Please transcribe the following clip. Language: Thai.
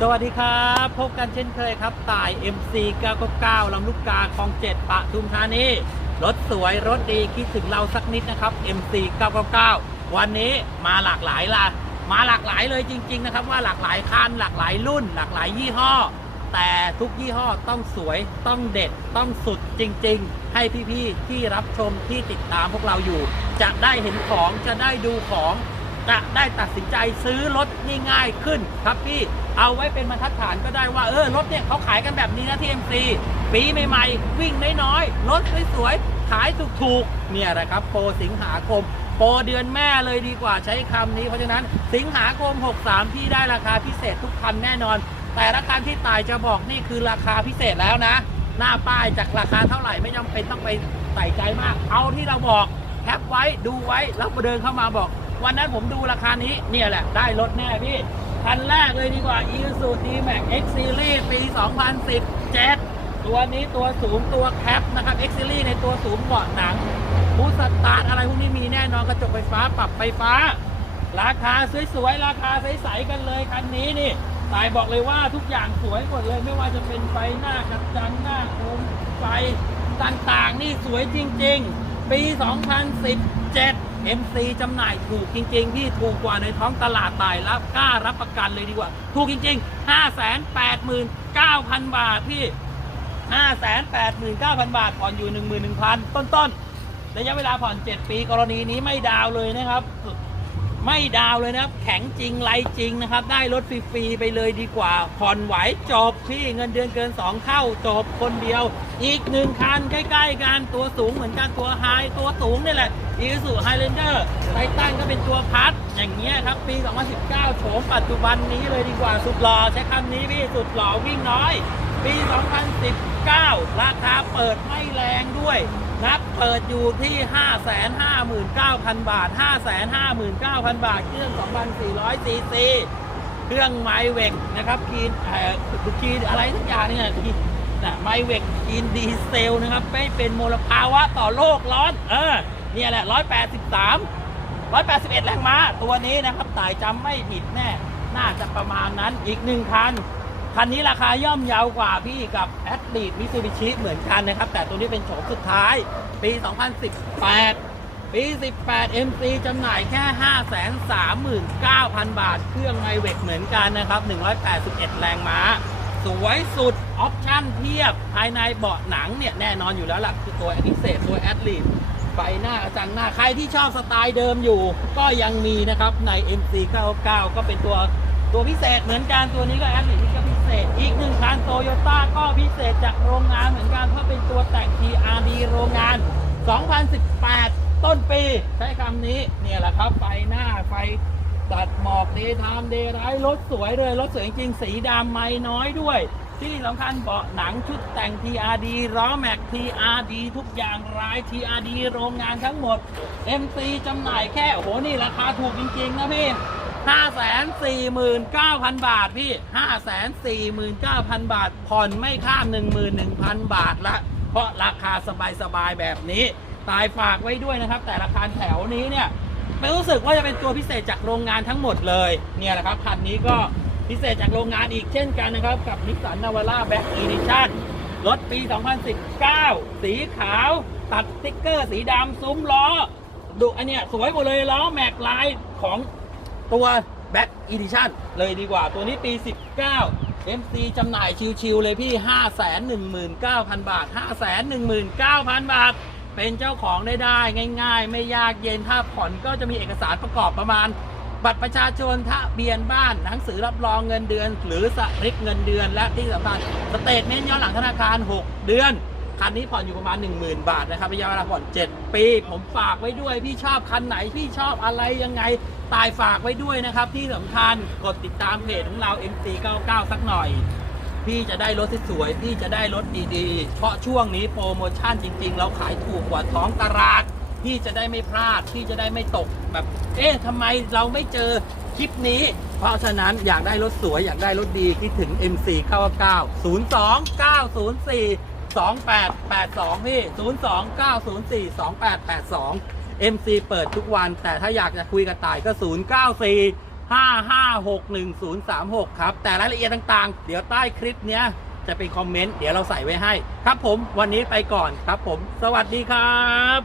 สวัสดีครับ พบกันเช่นเคยครับ ต่าย MC 999ลำลูกกาคลองเจ็ดปทุมธานีรถสวยรถดีคิดถึงเราสักนิดนะครับ MC 999วันนี้มาหลากหลายละมาหลากหลายเลยจริง ๆ นะครับ ว่าหลากหลายคันหลากหลายรุ่น หลากหลายยี่ห้อ แต่ทุกยี่ห้อต้องสวยต้องเด็ดต้องสุดจริง ๆ ให้พี่ๆที่รับชมที่ติดตามพวกเราอยู่ จะได้เห็นของจะได้ดูของ จะได้ตัดสินใจซื้อรถนี่ง่ายขึ้นครับพี่เอาไว้เป็นบรรทัดฐานก็ได้ว่าเออรถเนี่ยเขาขายกันแบบนี้นะที่ MC ปีใหม่ๆ วิ่งน้อยๆรถสวยๆขายถูกๆเนี่ยแหละครับโปรสิงหาคมโปรเดือนแม่เลยดีกว่าใช้คำนี้ เพราะฉะนั้นสิงหาคม 63 ที่ได้ราคาพิเศษทุกคันแน่นอน แต่ละคันที่ตายจะบอกนี่คือราคาพิเศษแล้วนะ หน้าป้ายจากราคาเท่าไหร่ไม่จำเป็นต้องไปใส่ใจมาก เอาที่เราบอกแคปไว้ดูไว้แล้วเดินเข้ามาบอก วันนั้นผมดูราคานี้เนี่ยแหละ ได้รถแน่พี่ คันแรกเลยดีกว่า Isuzu D-Max X Series ปี 2017 ตัวนี้ตัวสูงตัวแคปนะครับ X Series ในตัวสูงเบาะหนังบูสตาร์ทอะไรพวกนี้มีแน่นอนกระจกไฟฟ้าปรับไฟฟ้า ราคาสวยๆ ราคาใสๆกันเลยคันนี้นี่ตายบอกเลยว่าทุกอย่างสวยหมดเลย ไม่ว่าจะเป็นไฟหน้ากระจังหน้าโคมไฟต่างๆ นี่สวยจริง ๆ ปี 2017 MC จำหน่ายถูกจริงๆพี่ถูกกว่าในท้องตลาดตายรับกล้ารับประกันเลยดีกว่า ถูกจริง ๆ 589,000 บาทพี่ 589,000 บาท ผ่อนอยู่ 11,000 ต้น ๆ ระยะเวลาผ่อน 7 ปีกรณีนี้ไม่ดาวเลยนะครับ ไม่ดาวเลยนะครับ แข็งจริงไรจริงนะครับ ได้รถฟรีๆไปเลยดีกว่า ผ่อนไหวจบพี่เงินเดือนเกิน 2เท่าจบคนเดียว อีกหนึ่งคันใกล้ๆกันตัวสูงเหมือนกันตัวไฮตัวสูงนี่แหละอีสุไฮเลนเดอร์ไททันก็เป็นตัวพัด อย่างเงี้ยครับ ปี 2019 โฉมปัจจุบันนี้เลยดีกว่าสุดหล่อใช้คำนี้พี่สุดหล่อวิ่งน้อย ปี 2019 ราคาเปิดไม่แรงด้วย นัดเปิดอยู่ที่ 559,000 บาท 559,000 บาท เครื่อง 2,400ซีซี เครื่องไมเวกนะครับกีนเอ่อกีนอะไรทุกอย่างเนี่ยกีนนะไมเวกกีนดีเซลนะครับ ไม่เป็นมลภาวะต่อโลกร้อน เออ เนี่ยแหละ 183 181 แรงม้า ตัวนี้นะครับ ตายจำไม่ผิดแน่ น่าจะประมาณนั้นอีกหนึ่งคัน คันนี้ราคาย่อมเยาวกว่าพี่กับแอดลีดมิซูบิชิเหมือนกันนะครับ แต่ตัวนี้เป็นโฉมสุดท้าย ปี 2018 ปี 18 MC จำหน่ายแค่ 539,000 บาท เครื่องไมเวกเหมือนกันนะครับ 181 แรงม้า สวยสุด ออปชั่นเทียบ ภายในเบาะหนังเนี่ย แน่นอนอยู่แล้วล่ะคือตัวพิเศษตัวแอดลีดไฟหน้ากระจังหน้า ใครที่ชอบสไตล์เดิมอยู่ ก็ยังมีนะครับใน MC 99 ก็เป็นตัวตัวพิเศษเหมือนกันตัวนี้ก็แอดลิทก็ เศษอีกหนึ่งคันโตโยต้าก็พิเศษจากโรงงานเหมือนกันเพราะเป็นตัวแต่ง TRD โรงงาน 2018 ต้นปี ใช้คำนี้เนี่ยแหละครับไฟหน้าไฟตัดหมอกเดย์ไทม์เดย์ไรรถสวยเลยรถสวยจริงสีดำไม่น้อยด้วย ที่สำคัญเบาะหนังชุดแต่ง TRD ล้อแม็ก TRD ทุกอย่างราย TRD โรงงานทั้งหมด MC จำหน่ายแค่โอ้โหนี่ราคาถูกจริงๆนะพี่ 549,000 บาทพี่ 549,000 บาท ผ่อนไม่ข้าม 11,000 บาทละ เพราะราคาสบายๆแบบนี้ ตายฝากไว้ด้วยนะครับ แต่ราคาแถวนี้เนี่ย ไม่รู้สึกว่าจะเป็นตัวพิเศษจากโรงงานทั้งหมดเลย เนี่ยแหละครับ คันนี้ก็พิเศษจากโรงงานอีกเช่นกันนะครับ กับนิสสันนาวาร่าแบ็กอีดิชั่นรถปี 2019 สีขาว ตัดสติ๊กเกอร์ สีดำซุ้มล้อดูอันเนี้ยสวยหมดเลยล้อแม็กลายของ ตัว Back Edition เลยดีกว่าตัวนี้ปี 19 MC จำหน่ายชิวๆเลยพี่ 519,000 บาท 519,000 บาท เป็นเจ้าของได้ได้ง่ายๆ ไม่ยากเย็นถ้าผ่อนก็จะมีเอกสารประกอบประมาณ บัตรประชาชนทะเบียนบ้านหนังสือรับรองเงินเดือน หรือสลิปเงินเดือนและที่สำคัญสเตทเมนต์ย้อนหลังธนาคาร 6 เดือนคันนี้ผ่อนอยู่ประมาณ 10,000 บาทนะครับระยะเวลาผ่อน 7 ปี ผมฝากไว้ด้วย พี่ชอบคันไหน พี่ชอบอะไรยังไง ตายฝากไว้ด้วยนะครับ ที่สำคัญกดติดตามเพจของเรา MC99 สักหน่อย พี่จะได้รถสวยพี่จะได้รถดีๆ เพราะช่วงนี้โปรโมชั่นจริง ๆ เราขายถูกกว่าท้องตลาด พี่จะได้ไม่พลาด พี่จะได้ไม่ตกแบบ เอ๊ะทำไมเราไม่เจอคลิปนี้ เพราะฉะนั้นอยากได้รถสวย อยากได้รถดีคิดถึง MC 99 02 904 2882 พี่ 02 904 2882 MC เปิดทุกวัน แต่ถ้าอยากจะคุยกับต่ายก็ 094 5561036 ครับ แต่รายละเอียดต่างๆ เดี๋ยวใต้คลิปเนี้ยจะเป็นคอมเมนต์ เดี๋ยวเราใส่ไว้ให้ ครับผมวันนี้ไปก่อนครับผม สวัสดีครับ